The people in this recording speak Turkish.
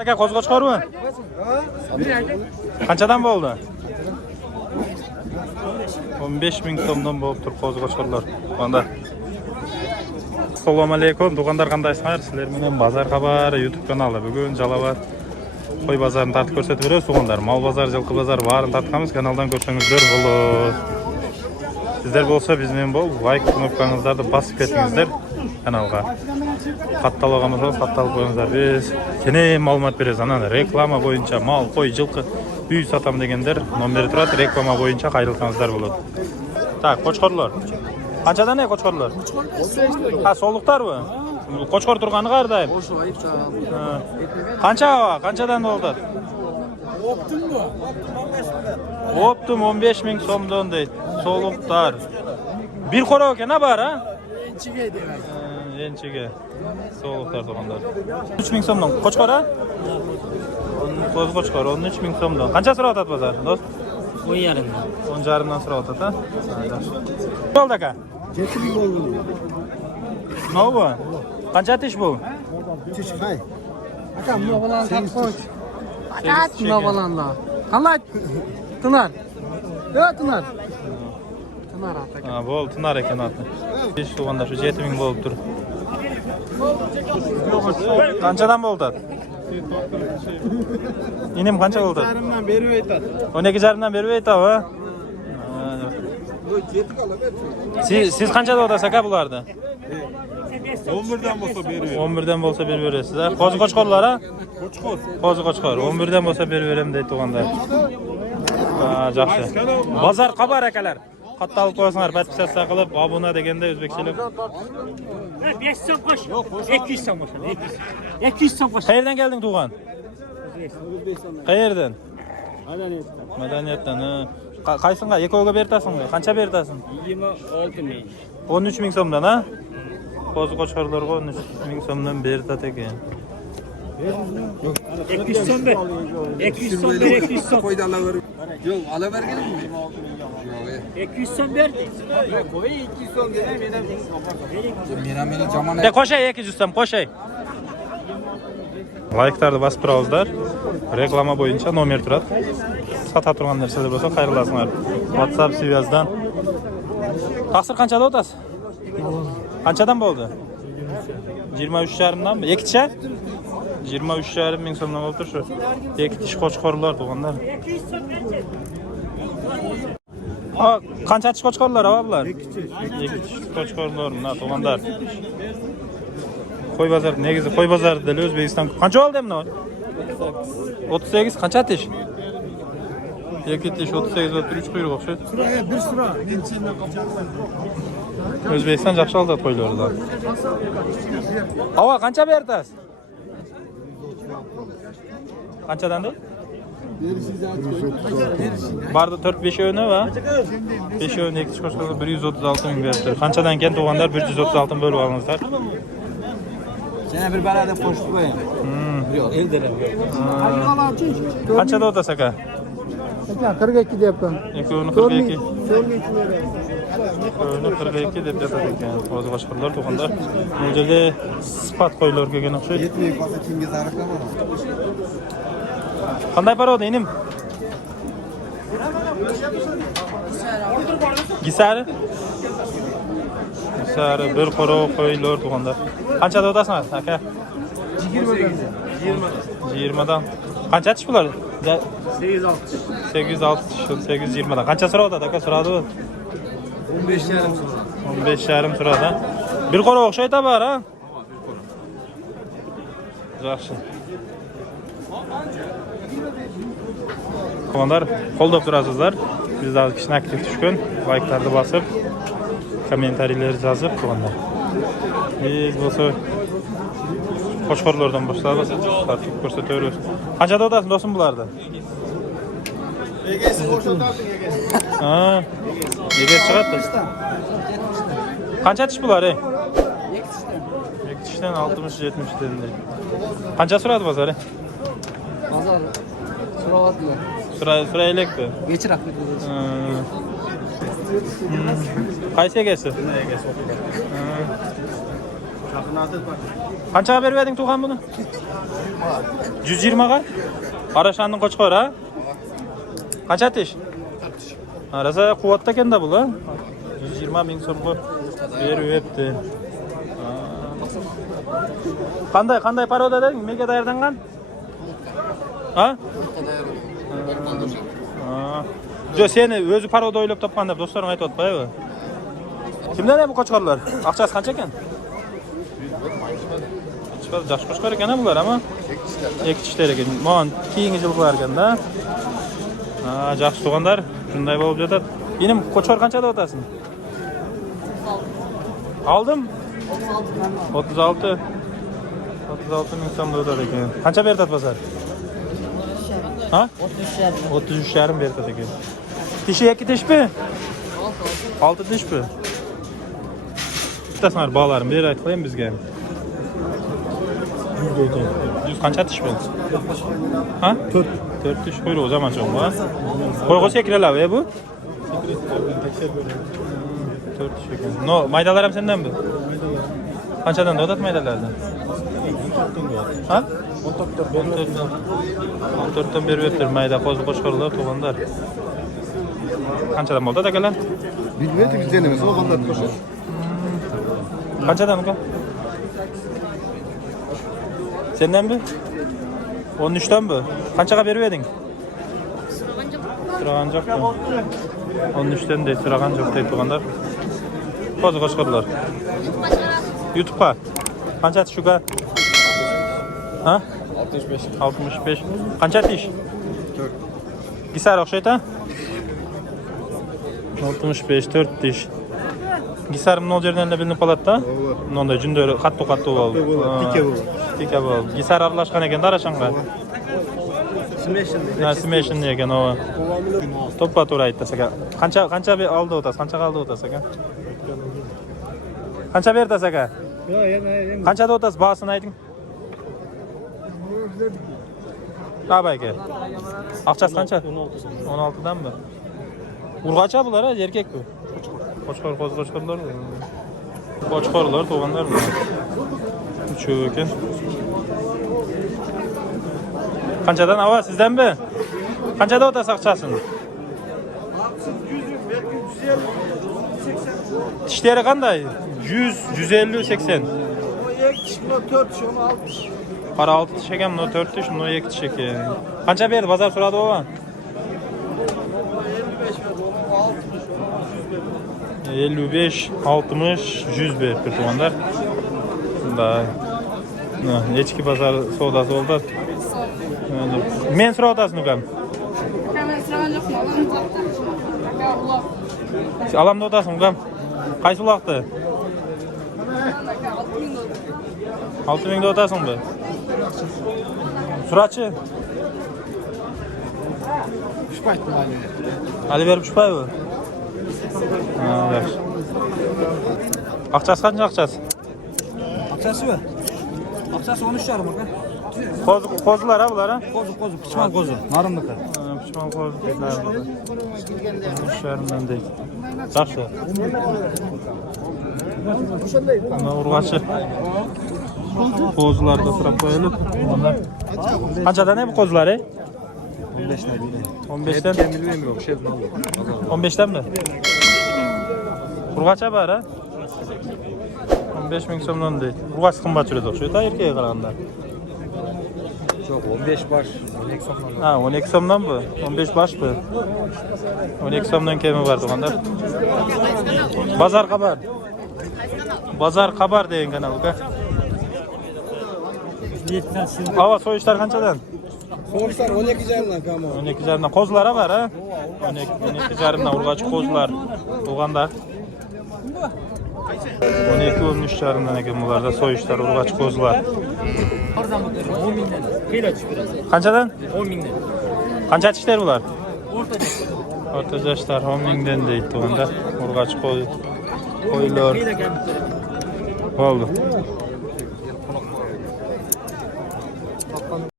Aka qo'zg'och chiqarmi? Qanchadan bo'ldi? 15.000 so'mdan bo'lib tur qo'zg'ochlar. Onda. Assalomu alaykum, do'konlar qandaysizlar? Sizlar bilan Bozor xabari YouTube kanali. Bugun Jalavat qo'y bozorini tartib ko'rsatib beramiz. Do'konlar, mol bozor, yilqi bozor barini tartibamiz. Kanaldan ko'rsangizlar bo'ladi. Sizlar bo'lsa bizmen bo'l, like knopkangizni bosib ketingizlar kanalga. Katalogimiz var, katalog qo'yingizlar. Biz kene ma'lumot beramiz. Ana reklama bo'yicha mol, qo'y, yilqi uy satam deganlar nomeri turadi. Reklama bo'yicha qayrilsangizlar bo'ladi. Tak, qo'chqorlar. Qanchadan ne qo'chqorlar? Ha, so'liqlarmi? Qo'chqor turgani qardayim? Qanchadan bo'ldi? Optim 15.000 so'mdan deydi. So'liqlar. Bir qo'ra ekan bar, ha? Enchiga. So'liqlar to'g'anlar. 3.000 so'mdan qo'chqor, ha? Qo'chqor 13.000 so'mdan. Qancha so'rayapti bozor, do'st? 10.5 dan. 10.5 dan so'rayapti, ha? Bo'ldi aka. 7.000 bo'ldi. Nima bu? Qancha tish bu? Tish qay? Aka, nima bilan tatqoch? Aka, nima bilan da? Qanday? Tunar. Yo, tunar. Tunar aka. Ha, bo'ldi, tunar ekan oti. Tish to'g'anda shu 7.000 bo'lib tur. Qanchadan bo'ldi? İnim qancha bo'ldi? 12.5dan berib aytadi. 12.5dan berib aytadi, ha? Siz qanchada o'tasiz aka bularni? 11dan bo'lsa berib. 11dan bo'lsa berib berasiz, ha? Qo'zg'ochqorlar, ha? Qo'zg'ochqor 11dan bo'lsa berib beraman deydi to'g'anda. Ha, yaxshi. Bozor xabar akalar. Qatta olib qo'yasizlar, podpisatsiya qilib, obuna deganda o'zbekchalar. 5 so'm qo'sh. 200 so'm qo'sh. 200 so'm qo'sh. Qayerdan kelding tug'an? Qayerdan? Madaniyatdan. Qaysinga? Ekoga bertasizmi? Qancha bertasin? 26.000. 13.000 so'mdan, ha? Qo'zg'ochqorlarga 13.000 so'mdan bertat ekan. 200 so'm ber. 200 so'm ber, 200 so'm. Qo'ydan alaver. Yo'q, alaverganmi? 200 so'm berdi. Yo'q, qo'y 200 so'm dedim, meni jamon. Qo'shay 200 so'm, qo'shay. Like'larni bosib turavizlar. Reklama bo'yicha nomer turadi. Sota turgan narsalar bo'lsa, xayrlasizlar. WhatsApp svязьdan. Taqsir qanchada o'tasiz? Qanchadan bo'ldi? 23.5 danmi? Ikkicha? 23.5 ming so'mdan bo'lib tur shu. Ikki tish qo'chqorlar to'g'anlar. Ha, qancha tish qo'chqorlar ha bular? Ikki tish qo'chqorlar, mana to'g'anlar. Qo'y bozor, negizi qo'y bozorida O'zbekiston. Qancha oldi buni? 38 qancha tish? Ikki tish 38 va 3 quyruq o'xshaydi. Suraga bir sura. Men sendan qolganman. O'zbekiston yaxshi oldi qo'ylardan. Ava qancha berasiz? Qanchadan deydi? Barda 4-5 o'yini va 5 o'yin 2 qo'shqorlar 136 ming berdi. Qanchadan keyin to'g'anlar 136 ming bo'lib olingizlar. Yana bir barada qo'shib qo'ying. Yo'q, eldiram. Qanchada o'tasiz aka? Aka 42 deyapman. Ekoni 42. Ekoni 42 deb yotadi ekan. O'zi boshqalar to'g'anlar. Bu yerda sifat qo'ylar kelgan o'xshaydi. Yetmay qolsa kimga zarar qiladi? Qanday parodi inim? Gisari? Gisari bir qoro qo'ylar to'g'anlar. Qanchada o'tasizlar aka? 20 dan. Qancha tish bular? 820 dan. Qancha so'radi aka? So'radi? 15.5 so'radi. Bir qora o'xshaydi bar, ha? Yaxshi. Qo'nlar qo'llab turasizlar. Bizlar kishini aktiv tushgan, like'larni bosib, kommentariyalar yozib qo'yinglar. Biz bo'lsa qo'chqorlardan boshlab tartib ko'rsatamiz. Qanchada o'tasiz do'stim bularda? Egasi qo'shiltarding egasi. Ha. Egasi chiqadi. Qancha tish bular, ey? 2 tishdan 60-70 dan. Qancha so'radi bozor? Bozor so'rayaptilar. So'raylik-ku. Kechiraq. Qaysi egasi? Qanchaga berib eding tug'an buni? 120 ga? Qarashanning qo'chqor ha? Qancha tish? Arasa quvvatda ekanda bu, ha? 120 ming so'mga berib etdi. Qanday paroda deding? Nega tayyorlangan? Ha? Jo, seni o'zi paroda o'ylab topgan deb do'stlaring aytib o'tmaymi? Kimdan bu qo'chqorlar? Aqchasi qancha ekan? Yaxshi qo'chqor ekan bular, ama ikki tishlar ekan. Mon keyingi yillar ekanda. Ha, yaxshi tug'anlar, shunday bo'lib yotadi. Benim qo'chqor qanchada o'tasin? Aldım. 36 ming so'mda o'tadi ekan. Qancha berdi bozor? Ha? 33,5 berdi ekan. Tishi ikki tishmi? 6 tishmi? Bittasinar bolalarım bir ayt qo'ying bizga. 100 qancha tish bo'ldi? Ha? 4 tish qo'ydi o zaman cho'ng va. Qo'yg'u sekiralavi bu? 4 tish ekan. No, maydalar ham sendanmi? Qanchadan o'tadi maydalardan? Ha? 14dan berib o'tdir mayda qo'shqorlar tug'anlar. Qanchadan bo'ldi akalar? Bilmedik biz denemiz o vallahi koşar. Qanchadan uka? Sendanmi? 13danmi? Qanchaga berib eding? Suragan jo'q. 13dan deydi, suragan jo'q deydi tug'anlar. Qo'shqorlar. YouTube'ga. Qancha tishuga? Ha? 65. Qancha tish? 4. Gisar o'xshaydi? 65, 4 tish. Gisar nol yerden de bilinip qoladi-da. Nonda jundori qattiq bo'ldi. Tika bo'ldi. Gisar aralashgan ekan darashanga. Smeshin ekan o. To'ppa to'g'ri aytdingiz aka. Qancha oldi o'tasiz? Qancha qoldi o'tasiz aka? Qancha berdingiz aka? Yo'q, yana. Qanchada o'tasiz? Bahosini ayting. Abi aka. Aqchasi qancha? 16danmi? Urg'acha bular, erkak bu. Qo'chqorlar. Qo'chqorlar tug'anlar bu. Uchuv ekan. Qanchadan ava sizdanmi? Qanchada o'tasiz aqchasini? Tishlari qanday? 100, 150, 80. Qara 6 tish ekan, buni 4 tish, buni 2 tish ekan. Qancha berdi? Bozor so'radi baba? 55, 60, 100 berib turganlar. Bunday. Echki bozor savdosi bo'ldi. Men so'rab o'tasizmi ukam? Men so'ragan yo'qman. Alamda o'tasizmi ukam? Qaysi uloqda? 6 mingda o'tasizmi? Surachi? Pishpaytmi hali? Ali berib pishpaymi? Ha, yaxshi. Aqchasi qancha aqchasi? Aqchasimi? Aqchasi 13,5 aka. Qo'zilar ha bular ha? Qo'zi, pichman qo'zi. Narimniki. Pichman qo'zi deydilar. Sharman deydi. Yaxshi. Mana urg'achi. Qo'zilarni surab qo'yilib. Qanchadan bu qo'zilar? 15dan. 15dan. 15danmi? Urg'acha bor ha? 15 ming so'mdan deydi. Urg'achi qimmat turadi o'xshaydi erkakga qaraganda. Yo'q, 15 baş, 12 so'mdan. Ha, 12 so'mdan bu. 15 boshmi? 12 so'mdan kemi bor tug'anlar. Bozor xabar degan kanal uka. Hava so'yishlar qanchadan? So'rishlar 12,5dan kamo. 12,5dan qo'zlar bor ha? 12,5dan urg'achi qo'zlar tug'anlar. 12-13,5dan ekan bularda so'yishlar urg'achi qo'zlar. Qanchadan? 10 mingdan. Qancha tishlar bular? O'rta yoshlar 10 mingdan deydi tug'anda. Urg'achi qo'ylar. Bo'ldi.